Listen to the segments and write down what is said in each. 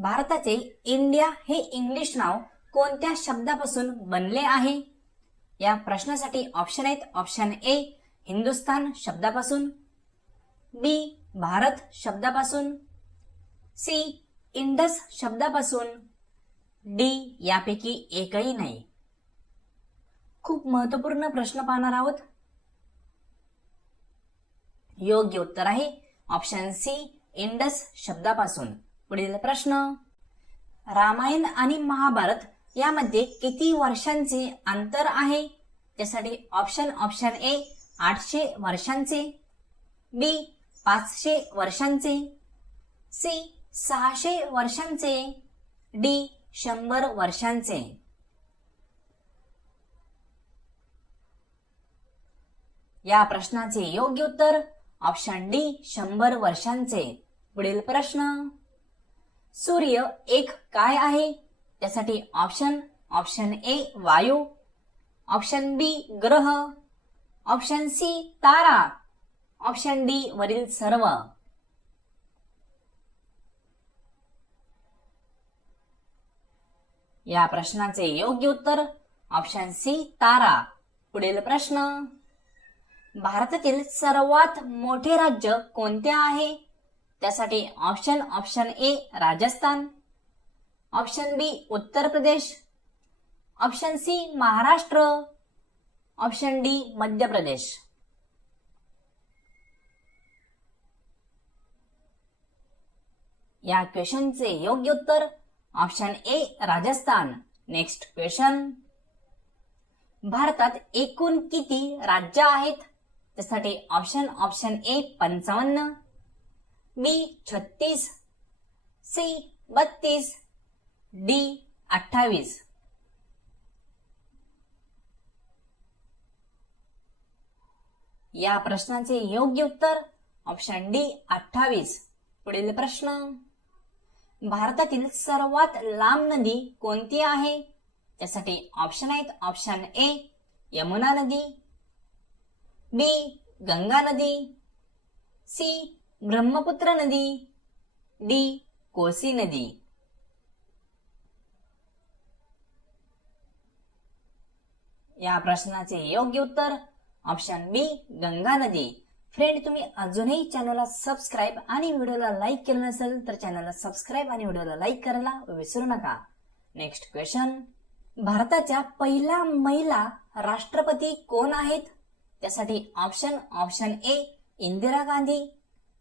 भारताचे इंडिया हे इंग्लिश नाव कोणत्या शब्दापासून बनले आहे? या प्रश्नासाठी ऑप्शन आहेत. ऑप्शन ए हिंदुस्तान शब्दापासून, बी भारत शब्दापासून, सी इंडस शब्दापासून, डी यापैकी एकही नाही. खूप महत्वपूर्ण प्रश्न पाहणार आहोत. योग्य उत्तर आहे ऑप्शन सी इंडस शब्दापासून. पुढील प्रश्न, रामायण आणि महाभारत यामध्ये किती वर्षांचे अंतर आहे? त्यासाठी ऑप्शन ए 800 वर्षांचे, बी 500 वर्षांचे, सी 600 वर्षांचे, डी 100 वर्षांचे. या प्रश्नाचे योग्य उत्तर ऑप्शन डी 100 वर्षांचे. पुढील प्रश्न, सूर्य एक काय आहे? त्यासाठी ऑप्शन ए वायू, ऑप्शन बी ग्रह, ऑप्शन सी तारा, ऑप्शन डी वरील सर्व. या प्रश्नाचे योग्य उत्तर ऑप्शन सी तारा. पुढील प्रश्न, भारतातील सर्वात मोठे राज्य कोणते आहे? त्यासाठी option A Rajasthan, option B Uttar Pradesh, option C Maharashtra, option D Madhya Pradesh. या क्वेश्चनचे योग्य उत्तर option A Rajasthan. Next question, भारतात एकूण किती राज्य आहेत? त्यासाठी option A 55, B 36, C 32, D 28. या प्रश्नाचे योग्य उत्तर ऑप्शन डी 28. पुढील प्रश्न, भारतातील सर्वात लांब नदी कोणती आहे? त्यासाठी ऑप्शन ए यमुना नदी, बी गंगा नदी, सी ब्रह्मपुत्र नदी, डी कोसी नदी. या प्रश्नाचे योग्य उत्तर ऑप्शन बी गंगा नदी. फ्रेंड, तुम्ही अजूनही चॅनलला सबस्क्राईब आणि व्हिडिओला लाईक केलं नसेल तर चॅनलला सबस्क्राईब आणि व्हिडिओला लाईक करायला विसरू नका. नेक्स्ट क्वेश्चन, भारताच्या पहिल्या महिला राष्ट्रपती कोण आहेत? त्यासाठी option A Indira Gandhi,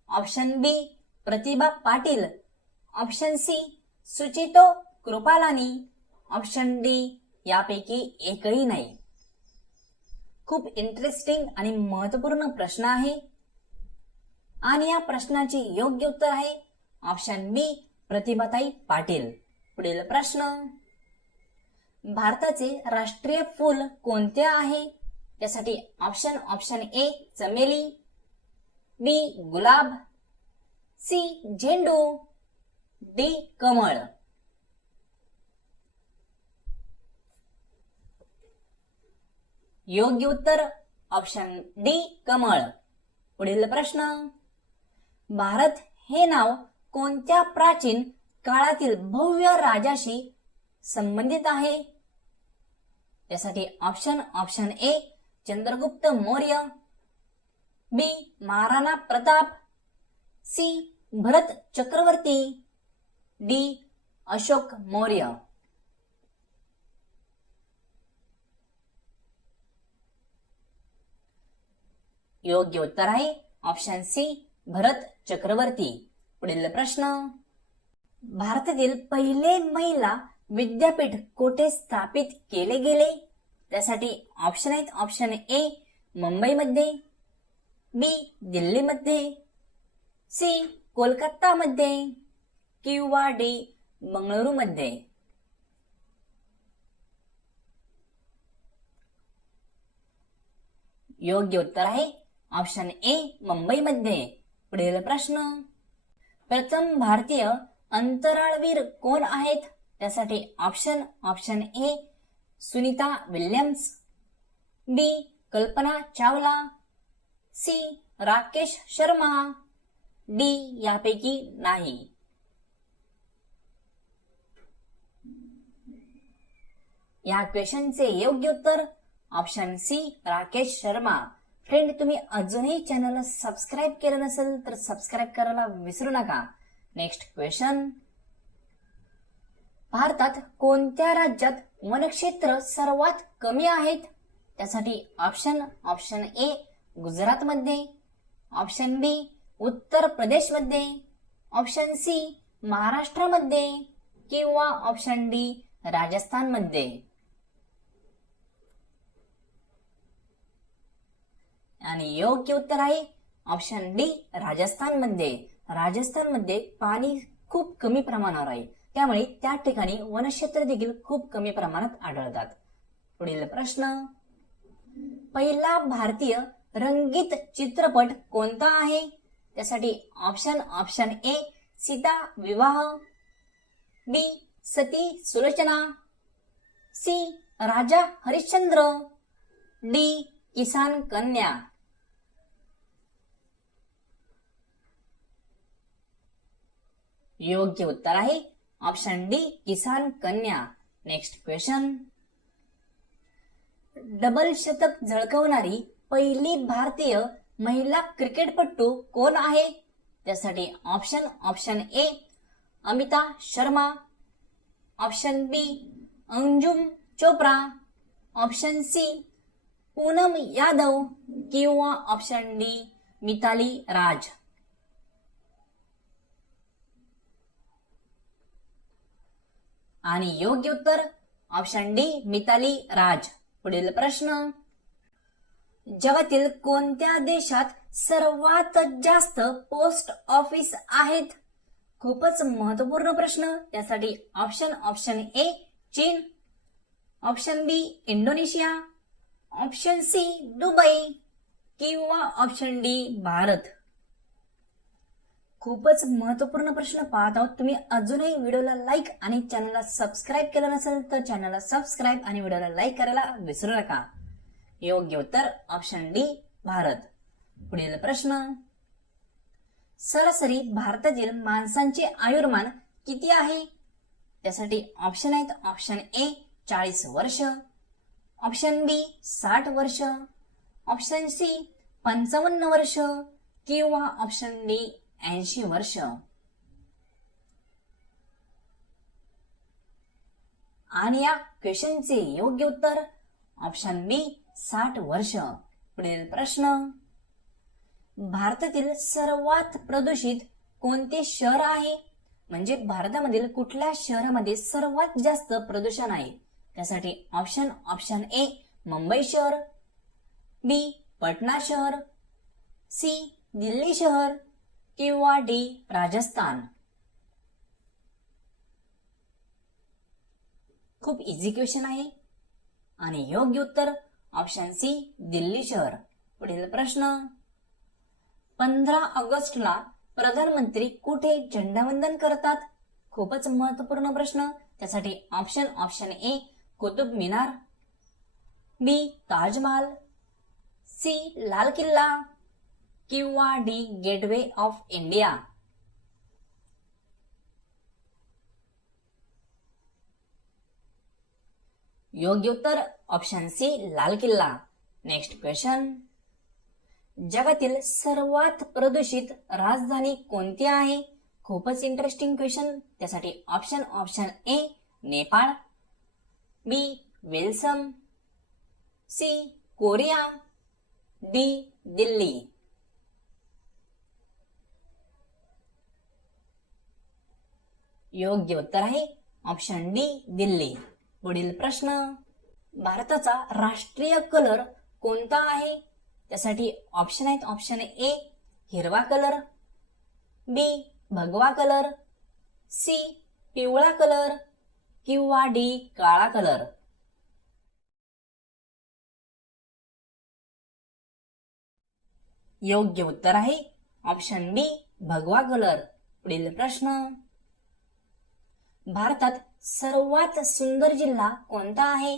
option B Pratibha Patil, option C Sucheta Kripalani, option D यापैकी एकही नाही. खूप इंटरेस्टिंग आणि महत्वपूर्ण प्रश्न आहे आणि या प्रश्नाचे योग्य उत्तर आहे ऑप्शन बी प्रतिभाताई पाटील. पुढील प्रश्न, भारताचे राष्ट्रीय फूल कोणते आहे? त्यासाठी ऑप्शन ए चमेली, बी गुलाब, सी झेंडू, डी कमळ. योग्य उत्तर ऑप्शन डी कमळ. पुढील प्रश्न, भारत हे नाव कोणत्या प्राचीन काळातील भव्य राजाशी संबंधित आहे? त्यासाठी option A Chandragupta Maurya, B Maharana Pratap, C Bharat Chakravarti, D Ashok Maurya. योग्य उत्तर आहे ऑप्शन सी भरत चक्रवर्ती. पुढील प्रश्न, भारतातील पहिले महिला विद्यापीठ कोठे स्थापित केले गेले? त्यासाठी ऑप्शन ए मुंबईमध्ये, बी दिल्लीमध्ये, सी कोलकातामध्ये किंवा डी बंगळुरूमध्ये. योग्य उत्तर आहे ऑप्शन ए मुंबईमध्ये. पुढील प्रश्न, प्रथम भारतीय अंतराळवीर कोण आहेत? त्यासाठी option A Sunita Williams, B Kalpana Chawla, C Rakesh Sharma, D यापैकी नाही. या क्वेश्चनचे योग्य उत्तर option C Rakesh Sharma. Friend, तुम्ही अजूनही चॅनलला सबस्क्राईब केलं नसेल तर सबस्क्राईब करायला विसरू नका. Next question. भारतात कोणत्या राज्यात वनक्षेत्र सर्वात कमी आहेत? त्यासाठी ऑप्शन ए गुजरातमध्ये, ऑप्शन बी उत्तर प्रदेशमध्ये, ऑप्शन सी महाराष्ट्रामध्ये किंवा ऑप्शन डी राजस्थानमध्ये. आणि योग्य उत्तर आहे ऑप्शन डी राजस्थानमध्ये. राजस्थानमध्ये पाणी खूप कमी प्रमाणावर आहे, त्यामुळे त्या ठिकाणी वनक्षेत्र देखील खूप कमी प्रमाणात आढळतात. पुढील प्रश्न. पहिला भारतीय रंगीत चित्रपट कोणता आहे? त्यासाठी ऑप्शन ए सीता विवाह, बी सती सुलोचना, सी राजा हरिश्चंद्र, डी किसान कन्या. योग्य उत्तर आहे ऑप्शन डी किसान कन्या. Next question. डबल शतक झळकवणारी पहिली भारतीय महिला क्रिकेटपटू कोण आहे? त्यासाठी option A Amita Sharma, option B Anjum Chopra, option C Poonam Yadav किंवा ऑप्शन डी मिताली राज. आणि योग्य उत्तर ऑप्शन डी मिताली राज. पुढील प्रश्न. जगातील कोणत्या देशात सर्वात जास्त पोस्ट ऑफिस आहेत? खूपच महत्वपूर्ण प्रश्न. त्यासाठी ऑप्शन ए चीन, ऑप्शन बी इंडोनेशिया, ऑप्शन सी दुबई किंवा ऑप्शन डी भारत. खूपच महत्वपूर्ण प्रश्न पाहत आहोत. तुम्ही अजूनही व्हिडिओला लाईक आणि चॅनलला सबस्क्राईब केलं नसेल तर चॅनलला सबस्क्राईब आणि व्हिडिओला लाईक करायला विसरू नका. योग्य उत्तर ऑप्शन डी भारत. पुढील प्रश्न. सरासरी भारतातील माणसांचे आयुर्मान किती आहे? त्यासाठी ऑप्शन आहेत ऑप्शन ए 40 वर्ष, ऑप्शन बी 60 वर्ष, ऑप्शन सी 55 वर्ष किंवा ऑप्शन डी 80 वर्ष. आणि या क्वेश्चनचे योग्य उत्तर ऑप्शन बी 60 वर्ष. पुढील प्रश्न. भारतातील सर्वात प्रदूषित कोणते शहर आहे? म्हणजे भारतामधील कुठल्या शहरामध्ये सर्वात जास्त प्रदूषण आहे? त्यासाठी ऑप्शन ए मुंबई शहर, बी पटना शहर, सी दिल्ली शहर किंवा डी राजस्थान. खूप इझी क्वेश्चन आहे. आणि योग्य उत्तर ऑप्शन सी दिल्ली शहर. पुढील प्रश्न. 15 ऑगस्टला प्रधानमंत्री कुठे झेंडावंदन करतात? खूपच महत्वपूर्ण प्रश्न. त्यासाठी option A Qutub Minar, B Taj Mahal, C Lal Qila किंवा डी गेटवे ऑफ इंडिया. योग्य उत्तर option C Lal Killa. Next question. जगातील सर्वात प्रदूषित राजधानी कोणती आहे? खूपच इंटरेस्टिंग क्वेश्चन. त्यासाठी ऑप्शन ए नेपाळ, बी वेल्सम, सी कोरिया, डी दिल्ली. योग्य उत्तर आहे ऑप्शन डी दिल्ली. पुढील प्रश्न. भारताचा राष्ट्रीय कलर कोणता आहे? त्यासाठी ऑप्शन ए हिरवा कलर, बी भगवा कलर, सी पिवळा कलर किंवा डी काळा कलर. योग्य उत्तर आहे ऑप्शन बी भगवा कलर. पुढील प्रश्न. भारतात सर्वात सुंदर जिल्हा कोणता आहे?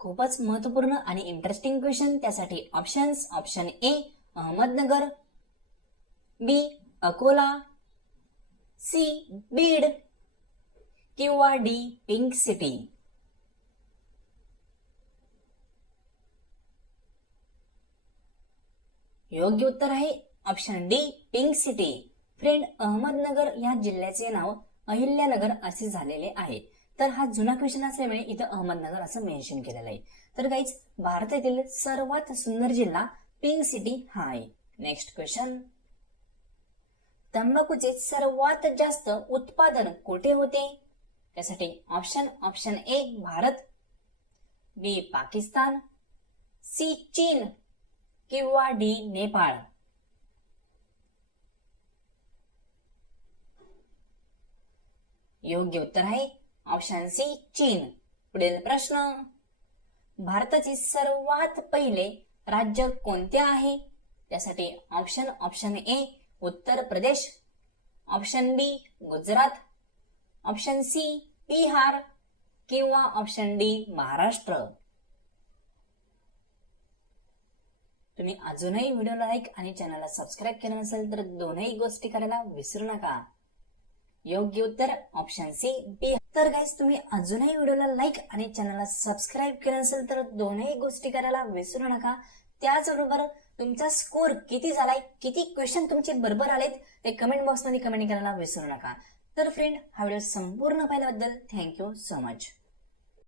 खूपच महत्वपूर्ण आणि इंटरेस्टिंग क्वेश्चन. त्यासाठी option A Ahmednagar, B Akola, C Beed किंवा डी पिंक सिटी. योग्य उत्तर आहे option D pink city. Friend, Ahmednagar या जिल्ह्याचे नाव अहिल्यानगर असे झालेले आहे. तर हा जुना क्वेश्चन असल्यामुळे इथं अहमदनगर असं मेन्शन केलेलं आहे. तर गाईज, भारतातील सर्वात सुंदर जिल्हा पिंक सिटी हा आहे. नेक्स्ट क्वेश्चन, तंबाखूचे सर्वात जास्त उत्पादन कुठे होते? त्यासाठी option A Bharat, B Pakistan, C चीन किंवा डी नेपाळ. योग्य उत्तर आहे ऑप्शन सी चीन. पुढील प्रश्न, भारताचे सर्वात पहिले राज्य कोणते आहे? त्यासाठी ऑप्शन ए उत्तर प्रदेश, ऑप्शन बी गुजरात, ऑप्शन सी बिहार किंवा ऑप्शन डी महाराष्ट्र. तुम्ही अजूनही व्हिडिओला लाईक आणि चॅनलला सबस्क्राईब केलं नसेल तर दोनही गोष्टी करायला विसरू नका. योग्य उत्तर ऑप्शन सी बिहार. तर गाईज, तुम्ही अजूनही व्हिडिओला लाईक आणि चॅनलला सबस्क्राईब केलं नसेल तर दोनही गोष्टी करायला विसरू नका. त्याचबरोबर तुमचा स्कोर किती झालाय, किती क्वेश्चन तुमचे बरोबर आलेत ते कमेंट बॉक्समध्ये कमेंट करायला विसरू नका. तर फ्रेंड, हा व्हिडिओ संपूर्ण पाहिल्याबद्दल थँक्यू सो मच.